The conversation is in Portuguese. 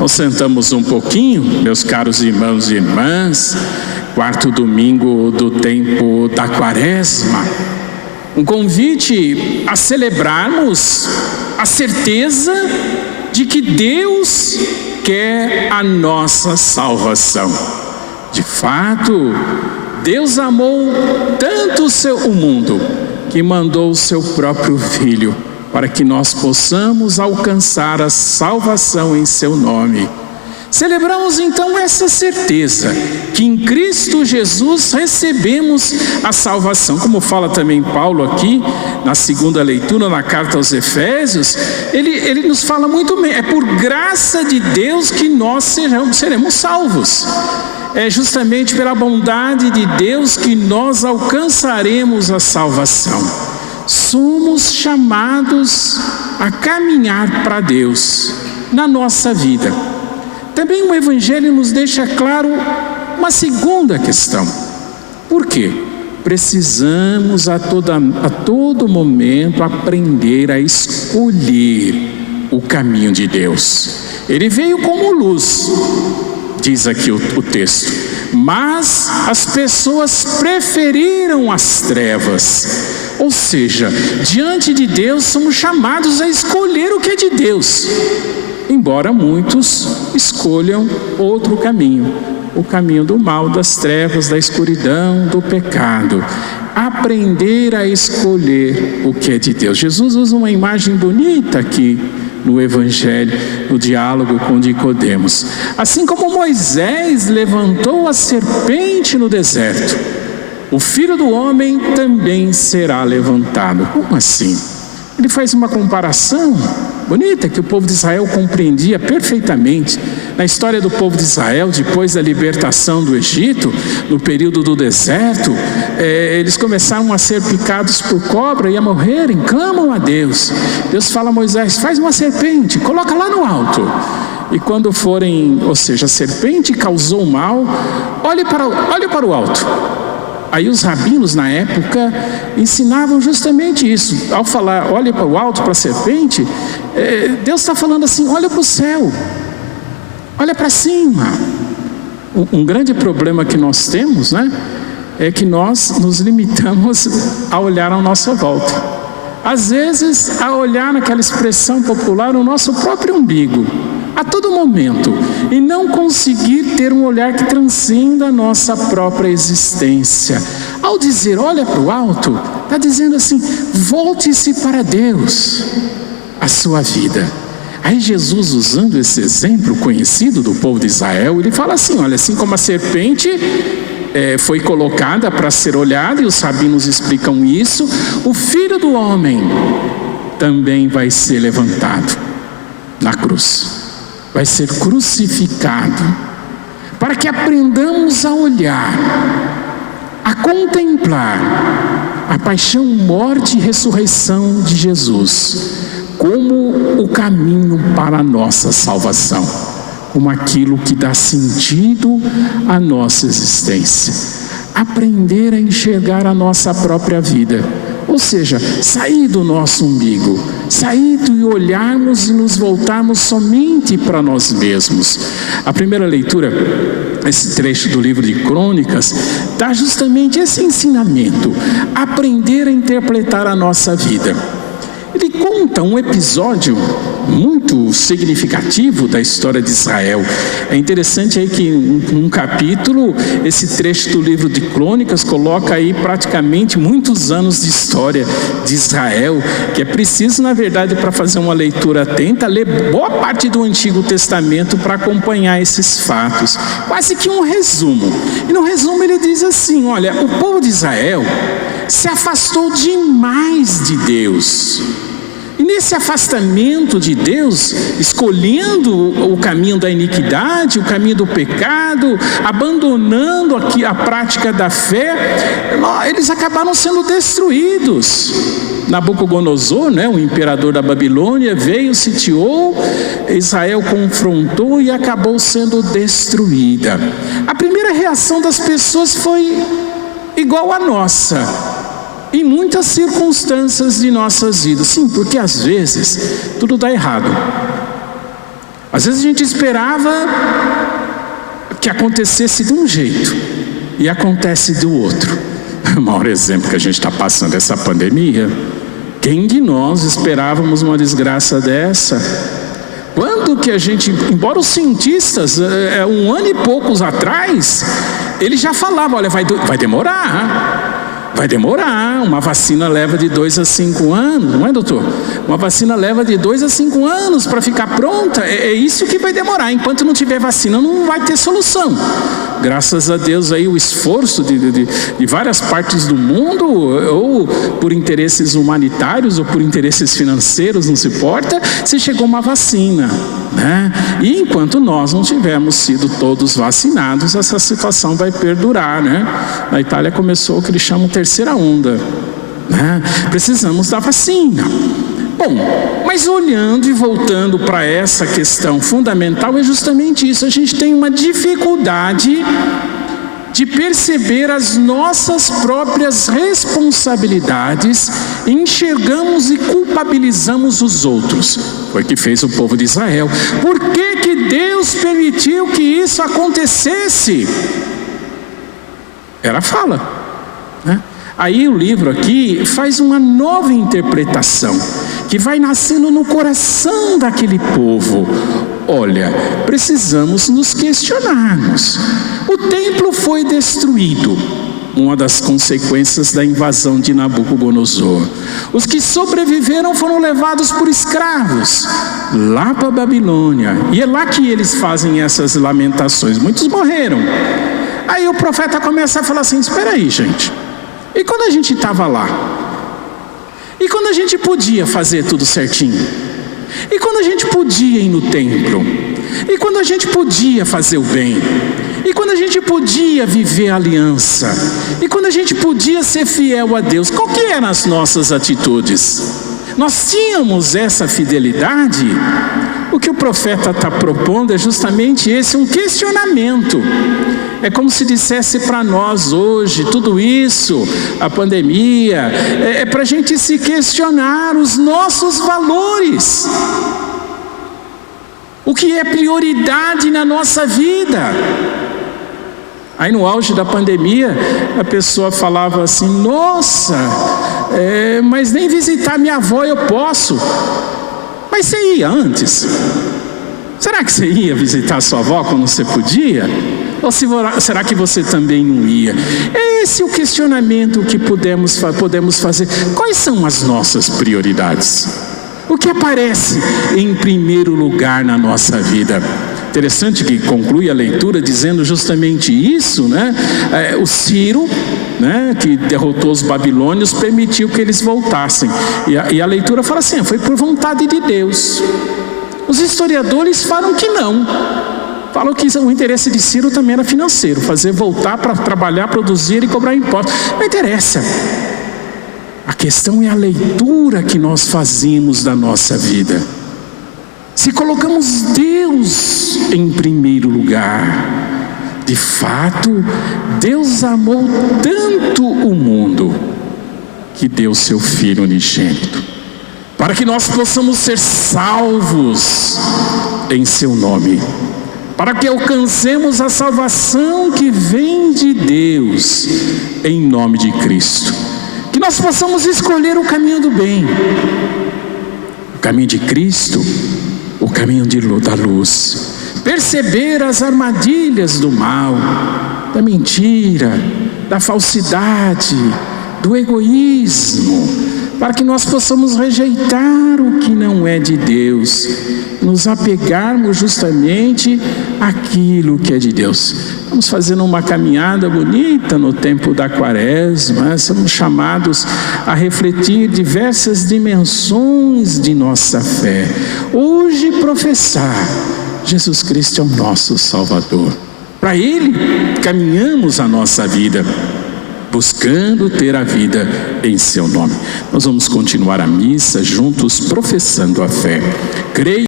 Nós sentamos um pouquinho, meus caros irmãos e irmãs, quarto domingo do tempo da Quaresma. Um convite a celebrarmos a certeza de que Deus quer a nossa salvação. De fato, Deus amou tanto o mundo que mandou o seu próprio Filho para que nós possamos alcançar a salvação em seu nome. Celebramos então essa certeza, que em Cristo Jesus recebemos a salvação. Como fala também Paulo aqui, na segunda leitura, na carta aos Efésios, ele nos fala muito bem, é por graça de Deus que nós seremos salvos. É justamente pela bondade de Deus que nós alcançaremos a salvação. Somos chamados a caminhar para Deus na nossa vida. Também o Evangelho nos deixa claro uma segunda questão. Por quê? Precisamos a todo momento aprender a escolher o caminho de Deus. Ele veio como luz, diz aqui o texto, mas as pessoas preferiram as trevas. Ou seja, diante de Deus somos chamados a escolher o que é de Deus, embora muitos escolham outro caminho, o caminho do mal, das trevas, da escuridão, do pecado. Aprender a escolher o que é de Deus. Jesus usa uma imagem bonita aqui no Evangelho, no diálogo com Nicodemos. Assim como Moisés levantou a serpente no deserto, o Filho do Homem também será levantado. Como assim? Ele faz uma comparação bonita que o povo de Israel compreendia perfeitamente. Na história do povo de Israel, depois da libertação do Egito, no período do deserto, eles começaram a ser picados por cobra e a morrerem, clamam a Deus. Deus fala a Moisés, faz uma serpente, coloca lá no alto. E quando forem, ou seja, a serpente causou mal, olhe para o alto. Aí os rabinos na época ensinavam justamente isso. Ao falar, olha para o alto, para a serpente, Deus está falando assim, olha para o céu, olha para cima. Um grande problema que nós temos, né, é que nós nos limitamos a olhar à nossa volta. Às vezes, a olhar naquela expressão popular, o nosso próprio umbigo, a todo momento, e não conseguir ter um olhar que transcenda a nossa própria existência. Ao dizer, olha para o alto, está dizendo assim, volte-se para Deus, a sua vida. Aí Jesus, usando esse exemplo conhecido do povo de Israel, ele fala assim, olha, assim como a serpente foi colocada para ser olhada, e os rabinos explicam isso, o Filho do Homem também vai ser levantado na cruz. Vai ser crucificado, para que aprendamos a olhar, a contemplar a paixão, morte e ressurreição de Jesus como o caminho para a nossa salvação, como aquilo que dá sentido à nossa existência. Aprender a enxergar a nossa própria vida, ou seja, sair do nosso umbigo, sair e olharmos e nos voltarmos somente para nós mesmos. A primeira leitura, esse trecho do livro de Crônicas, dá justamente esse ensinamento, aprender a interpretar a nossa vida. Ele conta um episódio muito significativo da história de Israel. É interessante aí que num capítulo, esse trecho do livro de Crônicas coloca aí praticamente muitos anos de história de Israel, que é preciso, na verdade, para fazer uma leitura atenta, ler boa parte do Antigo Testamento para acompanhar esses fatos. Quase que um resumo. E no resumo ele diz assim, olha, o povo de Israel se afastou demais de Deus. E nesse afastamento de Deus, escolhendo o caminho da iniquidade, o caminho do pecado, abandonando aqui a prática da fé, eles acabaram sendo destruídos. Nabucodonosor, o imperador da Babilônia, veio, sitiou, Israel confrontou e acabou sendo destruída. A primeira reação das pessoas foi igual à nossa. Em muitas circunstâncias de nossas vidas. Sim, porque às vezes tudo dá errado. Às vezes a gente esperava que acontecesse de um jeito e acontece do outro. O maior exemplo que a gente está passando é essa pandemia. Quem de nós esperávamos uma desgraça dessa? Quando que a gente, embora os cientistas, 1 ano e poucos atrás, eles já falavam, olha, vai demorar, uma vacina leva de 2 a 5 anos, não é, doutor? Uma vacina leva de 2 a 5 anos para ficar pronta, é isso que vai demorar. Enquanto não tiver vacina, não vai ter solução. Graças a Deus aí o esforço de várias partes do mundo, ou por interesses humanitários ou por interesses financeiros, não se importa, se chegou uma vacina, né? E enquanto nós não tivermos sido todos vacinados, essa situação vai perdurar, né? Na Itália começou o que eles chamam terceira onda, né? Precisamos da vacina. Bom, mas olhando e voltando para essa questão fundamental, é justamente isso. A gente tem uma dificuldade de perceber as nossas próprias responsabilidades, enxergamos e culpabilizamos os outros. Foi o que fez o povo de Israel. Por que Deus permitiu que isso acontecesse? Ela fala, né? Aí o livro aqui faz uma nova interpretação, que vai nascendo no coração daquele povo. Olha, precisamos nos questionarmos. O templo foi destruído, uma das consequências da invasão de Nabucodonosor. Os que sobreviveram foram levados por escravos lá para a Babilônia, e é lá que eles fazem essas lamentações. Muitos morreram. Aí o profeta começa a falar assim: espera aí, gente, e quando a gente estava lá? E quando a gente podia fazer tudo certinho? E quando a gente podia ir no templo? E quando a gente podia fazer o bem? E quando a gente podia viver a aliança? E quando a gente podia ser fiel a Deus? Qual que eram as nossas atitudes? Nós tínhamos essa fidelidade? O que o profeta está propondo é justamente esse, um questionamento. É como se dissesse para nós hoje, tudo isso, a pandemia, é para a gente se questionar os nossos valores. O que é prioridade na nossa vida? Aí no auge da pandemia, a pessoa falava assim: nossa, mas nem visitar minha avó eu posso. Mas você ia antes? Será que você ia visitar sua avó quando você podia? Ou será que você também não ia? Esse é o questionamento que podemos fazer. Quais são as nossas prioridades? O que aparece em primeiro lugar na nossa vida? Interessante que conclui a leitura dizendo justamente isso, né? O Ciro, né, que derrotou os babilônios, permitiu que eles voltassem. E a leitura fala assim: foi por vontade de Deus. Os historiadores falam que não. Falam que o interesse de Ciro também era financeiro, fazer voltar para trabalhar, produzir e cobrar impostos. Não interessa. A questão é a leitura que nós fazemos da nossa vida. Se colocamos Deus em primeiro lugar, de fato, Deus amou tanto o mundo que deu seu Filho unigênito, para que nós possamos ser salvos em seu nome, para que alcancemos a salvação que vem de Deus em nome de Cristo, que nós possamos escolher o caminho do bem, o caminho de Cristo, o caminho da luz, perceber as armadilhas do mal, da mentira, da falsidade, do egoísmo, para que nós possamos rejeitar o que não é de Deus, nos apegarmos justamente àquilo que é de Deus. Estamos fazendo uma caminhada bonita no tempo da Quaresma, somos chamados a refletir diversas dimensões de nossa fé. Hoje professar: Jesus Cristo é o nosso Salvador. Para Ele caminhamos a nossa vida, buscando ter a vida em seu nome. Nós vamos continuar a missa juntos, professando a fé. Creio